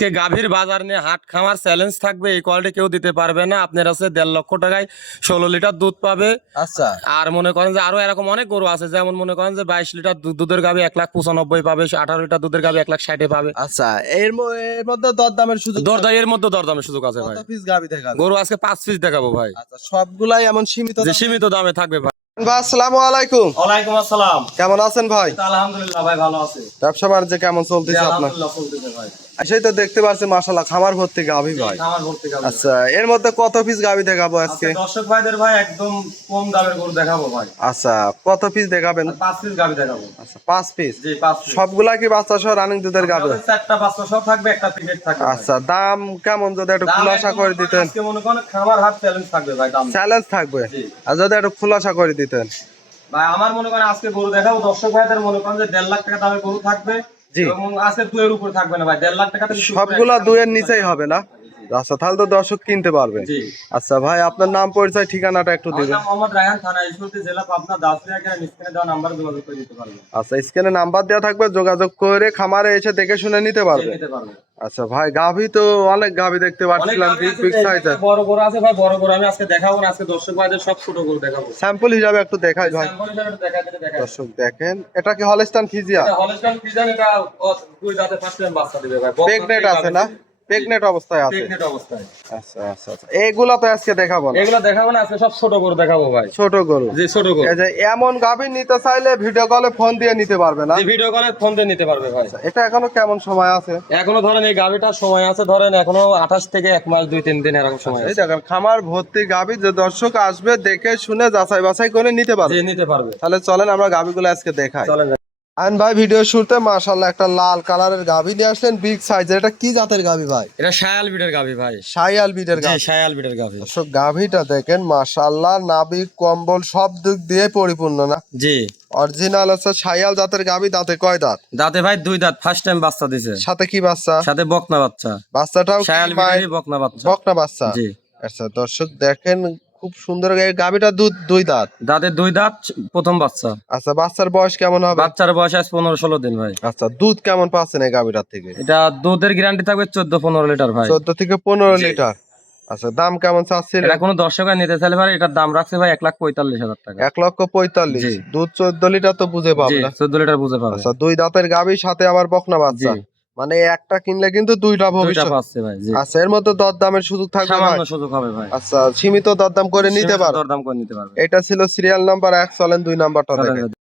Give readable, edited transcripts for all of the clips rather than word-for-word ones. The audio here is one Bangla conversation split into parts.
কে গাভীর বাজার নিয়ে হাট খামার চ্যালেঞ্জ থাকবে, এই কোয়ালিটি কেউ দিতে পারবে না। আপনার আছে 1.5 লক্ষ টাকায় 16 লিটার দুধ পাবে। আচ্ছা আর মনে করেন যে আরো এরকম অনেক গরু আছে, যেমন মনে করেন যে 22 লিটার দুধের গাভী 1,95,000 পাবে, 18 লিটার দুধের গাভী 1,60,000 পাবে। আচ্ছা এর মধ্যে দরদামের সুযোগ এর মধ্যে দরদামের সুযোগ আছে ভাই। কত পিস গাবি দেখাবেন? গরু আজকে 5 পিস দেখাবো ভাই। আচ্ছা সবগুলাই এমন সীমিত যে সীমিত দামে থাকবে ভাই। ভাই আসসালামু আলাইকুম। ওয়ালাইকুম আসসালাম। কেমন আছেন ভাই? আলহামদুলিল্লাহ ভাই, ভালো আছে। ব্যবসা বাণিজ্য কেমন চলতেছে আপনার? আলহামদুলিল্লাহ চলতেছে ভাই। সেই তো দেখতে পাচ্ছি মাশাআল্লাহ খামার ভর্তি গাভী ভাই। খামার ভর্তি গাভী। আচ্ছা এর মধ্যে কত পিস গাভী দেখাবো আজকে? দর্শক ভাইদের ভাই একদম কম দামের গরু দেখাবো ভাই। আচ্ছা কত পিস দেখাবেন? 5 পিস গাভী দেখাবো। আচ্ছা 5 পিস। জি 5 পিস। সবগুলা কি বাচ্চা সহ রানিং দুধের গাভী? চারটা বাচ্চা সব থাকবে, একটা প্যাকেট থাকবে। আচ্ছা দাম কেমন যদি একটু খুলাসা করে দিতেন? আজকে মনে করেন খামার হাট চ্যালেঞ্জ থাকবে ভাই, দাম চ্যালেঞ্জ থাকবে। জি। আর যদি একটু খুলাসা করে দিতেন ভাই। আমার মনে করেন আজকে গরু দেখাবো, দর্শক ভাইদের মনে করেন যে 1.5 লাখ টাকা দামের গরু থাকবে। জি। এবং আজকে 2 এর উপর থাকবে না ভাই, 1.5 লাখ টাকা থেকে শুরু করে সবগুলা 2 এর নিচেই হবে না? আচ্ছা তাহলে তো দর্শক কিনতে পারবে। জি। আচ্ছা ভাই আপনার নাম পরিচয় ঠিকানাটা একটু আমার দিবেন। নাম মোহাম্মদ রায়হান, থানা ঈশ্বরদী, জেলা পাবনা, দাসুরিয়া গ্রাম। স্ক্রিনে দেওয়া নাম্বারে যোগাযোগ করে নিতে পারবেন। আচ্ছা স্ক্রিনে নাম্বার দেওয়া থাকবে, যোগাযোগ করে খামারে এসে দেখে শুনে নিতে পারবে। নিতে পারবেন। আচ্ছা ভাই গাভী তো অনেক গাভী দেখতে পাচ্ছিলাম, বিগ বিগ সাইজের। বড় বড় আছে ভাই, বড় বড় আমি আজকে দেখাবো না, আজকে দর্শক ভাইদের সব ছোট গরু দেখাবো। স্যাম্পল হিসাবে একটু দেখাই ভাই। স্যাম্পল হিসেবে দেখাই। দর্শক দেখেন এটা কি হলস্টাইন ফ্রিজিয়ান? এটা হলস্টাইন ফ্রিজিয়ান, এটা দুই দাঁতে ফার্স্ট টাইম বাচ্চা দিবে ভাই। প্রেগনেন্ট আছে না? প্রেগনেন্ট অবস্থায় আছে। প্রেগনেন্ট অবস্থায়। আচ্ছা আচ্ছা আচ্ছা এগুলা তো আজকে দেখাবো না। এগুলো দেখাবো না, আজকে সব ছোট গরু দেখাবো ভাই। ছোট গরু। জি ছোট গরু। এই যে এমন গাভী নিতে চাইলে ভিডিও কলে ফোন দিয়ে নিতে পারবে না? এই ভিডিও কলে ফোন দিয়ে নিতে পারবে ভাই। এটা এখনো কেমন সময় আছে? এখনো ধরেন এই গাভিটার সময় আছে, ধরেন এখনো 28 থেকে 1 মাস 2-3 দিন এরকম সময় এই আছে। দেখেন খামার ভর্তি গাভী, যে দর্শক আসবে দেখে শুনে যাচাই বাছাই করে নিতে পারবে। জি নিতে পারবে। তাহলে চলেন আমরা গাভীগুলো আজকে দেখাই। চলেন। আইন ভাই ভিডিও শুরুতে মাশাআল্লাহ একটা লাল কালারের গাভী নিয়ে আসলেন, বিগ সাইজের। এটা কি জাতের গাভী ভাই? এটা শায়াল বিটের গাভি ভাই। শাইয়াল বিটের জি গাভী। শায়াল বিটের গাভি। দর্শক গাভীটা দেখেন মাশাআল্লাহ, নাভি কম্বল সব দিক দিয়ে পরিপূর্ণ না? জি অরিজিনাল আছে শাইয়াল জাতের গাভী। দাঁতে কয় দাঁত? দাঁতে ভাই 2 দাঁত, ফার্স্ট টাইম বাচ্চা দিছে। সাথে কি বাচ্চা? সাথে বকনা বাচ্চা। বাচ্চাটাও কি শায়াল মায়ের বিটেরই বকনা বাচ্চা। বকনা বাচ্চা? জি। আচ্ছা দর্শক দেখেন খুব সুন্দর গাভীটা, দুধ 2 দাঁত। দাঁতে 2 দাঁত, প্রথম বাচ্চা। আচ্ছা বাচ্চার বয়স কেমন হবে? বাচ্চার বয়স আজ 15-16 দিন ভাই। আচ্ছা দুধ কেমন পাচ্ছেন এই গাভীটার থেকে? এটা দুধের গ্যারান্টি থাকবে 14-15 লিটার ভাই। 14 থেকে 15 জি। লিটার। আচ্ছা দাম কেমন চাচ্ছিলেন? এটা কোনো দর্শক নিতে চাইলে ভাই এটার দাম রাখছে ভাই 1,45,000 টাকা। 1,45,000। জি। দুধ 14 লিটার তো বুঝে জি পাবে না? 14 লিটার বুঝে পাবে। আচ্ছা 2 দাঁতের গাভীর সাথে আবার বকনা বাচ্চা, জি। মানে একটা কিনলে কিন্তু 2টা দুইটা ভবিষ্যৎ। পাচ্ছে ভাই। জি আচ্ছা এর মধ্যে দরদামের সুযোগ থাকবে ভাই? সামান্য সুযোগ হবে ভাই। আচ্ছা সীমিত দরদাম করে নিতে পারো? দরদাম করে নিতে পারবে। এটা ছিল সিরিয়াল নাম্বার 1, চলেন 2 নাম্বারটা চলেন দেখেন।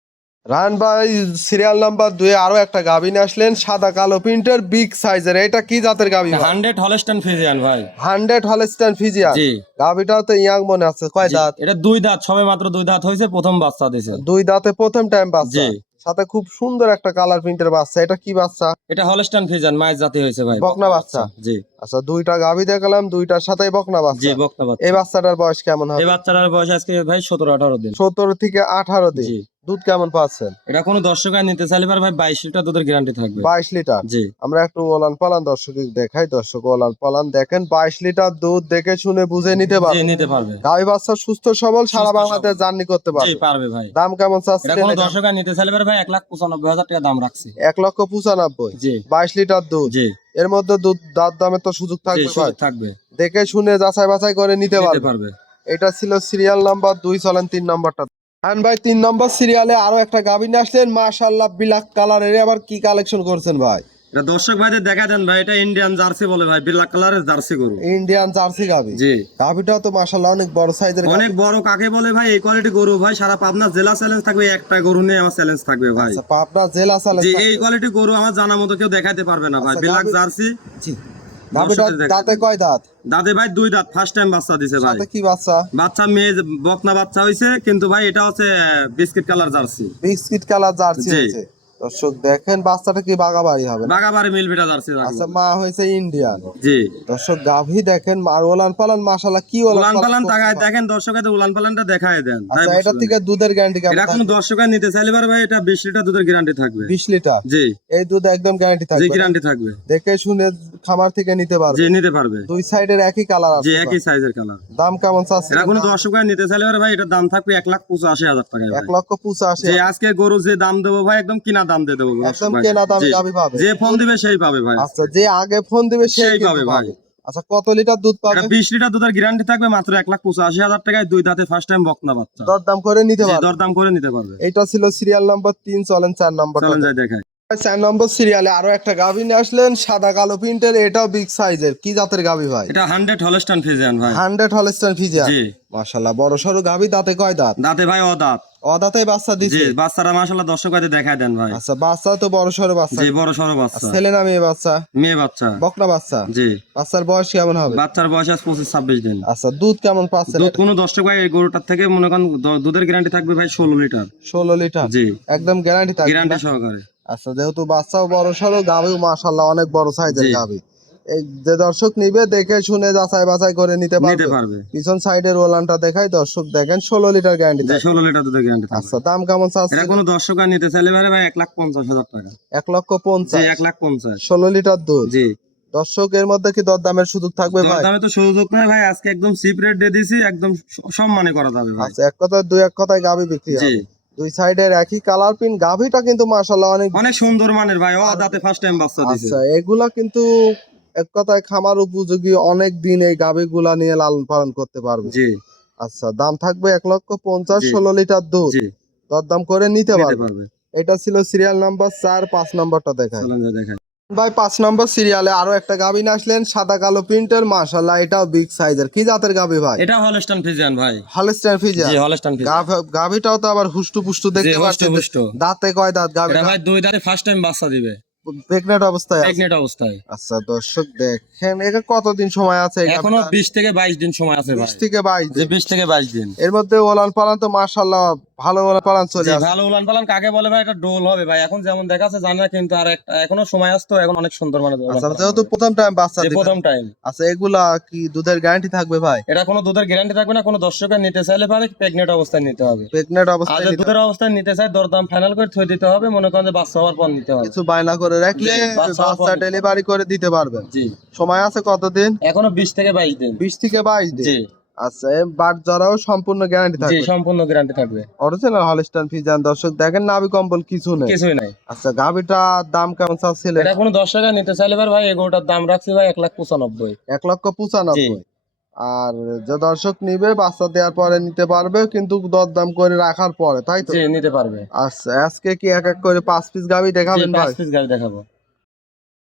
রান ভাই সিরিয়াল নাম্বার 2 এ আরো একটা গাভী নিয়ে আসলেন, সাদা কালো প্রিন্টের বিগ সাইজের। এটা কি জাতের গাভী ভাই? 100 হলস্টাইন ফ্রিজিয়ান ভাই। 100 হলস্টাইন ফ্রিজিয়ান। জি। গাভীটাও তো ইয়াং মনে আছে। কয় দাঁত? এটা 2 দাঁত, সবে মাত্র 2 দাঁত হয়েছে, প্রথম বাচ্চা দিছে। 2 দাঁতে প্রথম টাইম বাচ্চা। জি। সাথে খুব সুন্দর একটা কালার প্রিন্টের বাচ্চা। এটা কি বাচ্চা? এটা হলস্টাইন ফ্রিজিয়ান মায়ের জাতি হয়েছে ভাই। বকনা বাচ্চা। জি। আচ্ছা 2টা গাভী দেখালাম, 2টার সাথেই বকনা জি বাচ্চা। বকনা বাচ্চা। এই বাচ্চাটার বয়স কেমন হবে? এই বাচ্চাটার বয়স আজকে ভাই 17-18 দিন। 17 থেকে 18 দিন। জি। দুধ কেমন পাচ্ছেন? এটা কোনো দর্শক নিতে চাইলে ভাই 22 লিটার দুধের গ্যারান্টি থাকবে। 22 লিটার। জি। আমরা একটু ওলান পালান দর্শক দেখাই। দর্শক ওলান পালান দেখেন, 22 লিটার দুধ দেখে শুনে বুঝে নিতে জি পারবে। নিতে পারবে। গাভী বাচ্চা সুস্থ সবল, সারা সুস্থ বাংলাদেশ সবল। জার্নি করতে জি পারবে। পারবে ভাই। দাম কেমন এটা চাচ্ছেন? কোনো দর্শক নিতে চাইলে ভাই 1,95,000 টাকা দাম রাখছি। 1,95,000। জি। 22 লিটার দুধ। জি। এর মধ্যে দুধ দাঁত দামে তো সুযোগ জি থাকবে ভাই। সুযোগ থাকবে। দেখে শুনে যাচাই বাছাই করে নিতে নিতে পারবে। পারবে। এটা ছিল সিরিয়াল নাম্বার 2, চলেন 3 নাম্বারটা। আন ভাই 3 নম্বর সিরিয়ালে আরো একটা গাভী নিয়ে আসলেন, মাশাআল্লাহ ব্ল্যাক কালারের। আবার কি কালেকশন করছেন ভাই? এটা দর্শক ভাইদের দেখা দেন ভাই, এটা ইন্ডিয়ান জার্সি বলে ভাই, ব্ল্যাক কালারের জার্সি গরু। ইন্ডিয়ান জার্সি গাভী। জি। গাভীটাও তো মাশাআল্লাহ অনেক বড় সাইজের। অনেক বড় কাকে বলে ভাই, এই কোয়ালিটি গরু ভাই সারা পাবনা জেলা চ্যালেঞ্জ থাকবে, একটা গরু নিয়ে আমার চ্যালেঞ্জ থাকবে ভাই। আচ্ছা পাবনা জেলা জি চ্যালেঞ্জ। এই কোয়ালিটি গরু আমার জানা মতো কেউ দেখাইতে পারবে না ভাই। আচ্ছা, ব্ল্যাক গাভী- জার্সি। জি। গাভীটা দাঁতে কয় দাঁত? দাদে ভাই 2 দাঁত, ফার্স্ট টাইম বাচ্চা দিছে ভাই। সাথে কি বাচ্চা? বাচ্চা মেয়ে বকনা বাচ্চা হইছে, কিন্তু ভাই এটা হচ্ছে biscuit colour jersey. Biscuit colour jersey জি। হয়েছে। দর্শক দেখেন বাচ্চাটা কি বাগাবাড়ি হবে না? বাগাবাড়ি মিলবিটা জার্সি রাখবো। আচ্ছা মা হয়েছে ইন্ডিয়ান। জি। দর্শক গাভী দেখেন, আর ওলান পালান মাশাআল্লাহ কি উলান পালান তাকায় দেখেন, দর্শকের উলান পালানটা দেখায় দেন। আচ্ছা এটা থেকে দুধের গ্যারান্টি কেমন? এটা কোনো দর্শক নিতে চাইলে ভাই এটা 20 লিটার দুধের গ্যারান্টি থাকবে। 20 লিটার। জি। এই দুধ একদম গ্যারান্টি জি থাকবে। গ্যারান্টি থাকবে। দেখে শুনে খামার থেকে নিতে পারবে। জি নিতে পারবে। দুই সাইডের একই কালার জি আছে। একই সাইজের কালার। দাম কেমন চাচ্ছেন? এটা কোনো দর্শক নিতে চাইলে ভাই এটার দাম থাকবে 1,85,000 টাকা ভাই। 1,85,000। যে আজকে গরু যে দাম দেবো ভাই একদম কিনা দাম দিয়ে দেবো একদম কেনা দামে জি। গাভী পাবে। যে ফোন দিবে সেই পাবে ভাই। আচ্ছা, যে আগে ফোন দিবে সেই সেই কিন্তু পাবে ভাই। আচ্ছা, কত লিটার দুধ পাবে? এটা 20 লিটার দুধের গ্যারান্টি থাকবে মাত্র 1,85,000 টাকায়, 2 দাঁতে ফার্স্ট টাইম বকনা বাচ্চা। দরদাম করে নিতে জি, পারবে। দরদাম করে নিতে পারবে। এটা ছিল সিরিয়াল নাম্বার 3, চলেন 4 নাম্বারটা। চলেন যাই দেখাই। 4 নম্বর সিরিয়ালে আরো একটা গাভী নিয়ে আসলেন, সাদা কালো প্রিন্টের, এটাও বিগ সাইজের। কি জাতের গাভী ভাই? এটা 100 হলস্টাইন ফ্রিজিয়ান ভাই। 100 হলস্টাইন ফ্রিজিয়ান। জি। মাশাআল্লাহ, বড় সরো গাভী। দাঁতে কয় দাঁত? দাঁতে ভাই অদাঁত। অদাঁতে বাচ্চা জি, দিছে? বাচ্চারা মাশাআল্লাহ দর্শক ভাইদের দেখায় দেন ভাই। আচ্ছা, বাচ্চা তো বড় সরো বাচ্চা। জি, বড় সরো বাচ্চা। ছেলে না মেয়ে বাচ্চা? মেয়ে বাচ্চা। বকনা বাচ্চা? জি। বাচ্চার বয়স কেমন হবে? বাচ্চার বয়স আজ 25-26 দিন। আচ্ছা, দুধ কেমন পাচ্ছেন? দুধ কোনো দর্শক ভাই এই গরুটার থেকে মনে করেন দুধের গ্যারান্টি থাকবে ভাই 16 লিটার। 16 লিটার? জি। একদম গ্যারান্টি থাকবে? গ্যারান্টি সহকারে। আচ্ছা, যেহেতু বাচ্চাও বড় সরো, গাভীও মাশাআল্লাহ অনেক বড় সাইজের জি। গাভী। এই যে দর্শক নিবে দেখে শুনে যাচাই বাছাই করে নিতে নিতে পারবে। পারবে। পিছন সাইডের ওলানটা দেখাই দর্শক দেখেন, 16 লিটার গ্যারান্টি যে থাকবে। 16 লিটার দুধের গ্যারান্টি থাকবে। আচ্ছা, দাম কেমন চাচ্ছেন? এটা কোনো দর্শক আর নিতে চাইলে ভাই 1,50,000 টাকা। 1,50,000? জি, 1,50,000। 16 লিটার দুধ। জি। দর্শক এর মধ্যে কি দরদামের সুযোগ থাকবে ভাই? দরদামে তো সুযোগ নাই ভাই, আজকে একদম চিপ রেট দিয়ে দিয়েছি, একদম সম্মানে করা যাবে ভাই। আচ্ছা, এক কথায় দুই এক কথায় গাভী বিক্রি জি। হবে। দুই সাইডের একই কালার প্রিন্ট, গাভীটা কিন্তু মাশাআল্লাহ অনেক। অনেক সুন্দর মানের ভাই, ও দাঁতে ফার্স্ট টাইম বাচ্চা দিছে। আচ্ছা, এগুলা কিন্তু এক কথায় খামার উপযোগী, অনেক দিন এই গাভীগুলা নিয়ে লালন পালন করতে পারবে। জি। আচ্ছা, দাম থাকবে 1,50,000, জি। 16 লিটার দুধ। জি। দরদাম করে নিতে নিতে পারবে। পারবে। এটা ছিল সিরিয়াল নাম্বার 4, 5 নাম্বারটা দেখায় চলেন যাই দেখাই। ভাই। 5 নম্বর সিরিয়ালে আরো একটা গাভী নিয়ে আসলেন, সাদা কালো প্রিন্টের, মাশাআল্লাহ এটাও বিগ সাইজের। কি জাতের গাভী ভাই? এটা হলস্টাইন ফ্রিজিয়ান ভাই। Holstein Friesian? জি, হলস্টাইন ফ্রিজিয়ান। গাভীটাও তো আবার হুষ্টু পুষ্টু দেখতে জি, পাচ্ছেন। হুষ্টু। দাঁতে কয় দাঁত এটা গাভীটা? ভাই 2 দাঁতে ফার্স্ট টাইম বাচ্চা দিবে। প্রেগনেন্ট অবস্থায় আছে? প্রেগনেন্ট অবস্থায়। আচ্ছা, দর্শক দেখেন, এটা কতদিন সময় আছে এই এখনো গাভীটা? 20 থেকে 22 দিন সময় আছে ভাই। 20 থেকে 22 যে দিন। 20 থেকে 22 দিন। এর মধ্যে ওলান পালান তো মাশাআল্লাহ ভালো ওলান পালান চলে জি, আসে। ভালো উলান পালান কাকে বলে ভাই? এটা ডোল হবে ভাই। এখন যেমন দেখাচ্ছে জানি না, কিন্তু আর এখনো সময় আসতো, এখন অনেক সুন্দর মানে উলান আচ্ছা, পালান যেহেতু হবে। প্রথম টাইম বাচ্চা যে দিবে। প্রথম টাইম। আচ্ছা, এগুলা কি দুধের গ্যারান্টি থাকবে ভাই? এটা কোনো দুধের গ্যারান্টি থাকবে না, কোনো দর্শকের নিতে চাইলে পারে প্রেগনেন্ট অবস্থায় নিতে হবে। প্রেগনেন্ট আর অবস্থায় যদি নিতে দুধের অবস্থায় নিতে চাই দরদাম ফাইনাল করে থই দিতে হবে, মনে করেন যে বাচ্চা হওয়ার পর নিতে হবে। কিছু বায়না করে রাখলে জি, বাচ্চা বাচ্চা হওয়ার পর ডেলিভারি করে দিতে পারবেন। জি। সময় আছে কতদিন? এখনো 20 থেকে 22 দিন। 20 থেকে 22 দিন। জি। আচ্ছা, বাট জরাও সম্পূর্ণ গ্যারান্টি জি, থাকবে? সম্পূর্ণ গ্যারান্টি থাকবে। Original Holstein Friesian. দর্শক দেখেন, নাভি কম্বল কিছু নেই। কিছুই নাই। আচ্ছা, গাভীটার দাম কেমন চাচ্ছিলেন? এটা কোনো দর্শকের নিতে চাইলে ভাই এগুলোটার দাম রাখছি ভাই 1,95,000। 1,95,000। আর যে দর্শক নিবে বাচ্চা দেওয়ার পরে নিতে পারবে, কিন্তু দরদাম করে রাখার পরে, তাই তো? জি, নিতে পারবে। আচ্ছা, আজকে কি এক এক করে 5 পিস গাভী জি, দেখাবেন 5 ভাই? পিস গাড়ি দেখাবো।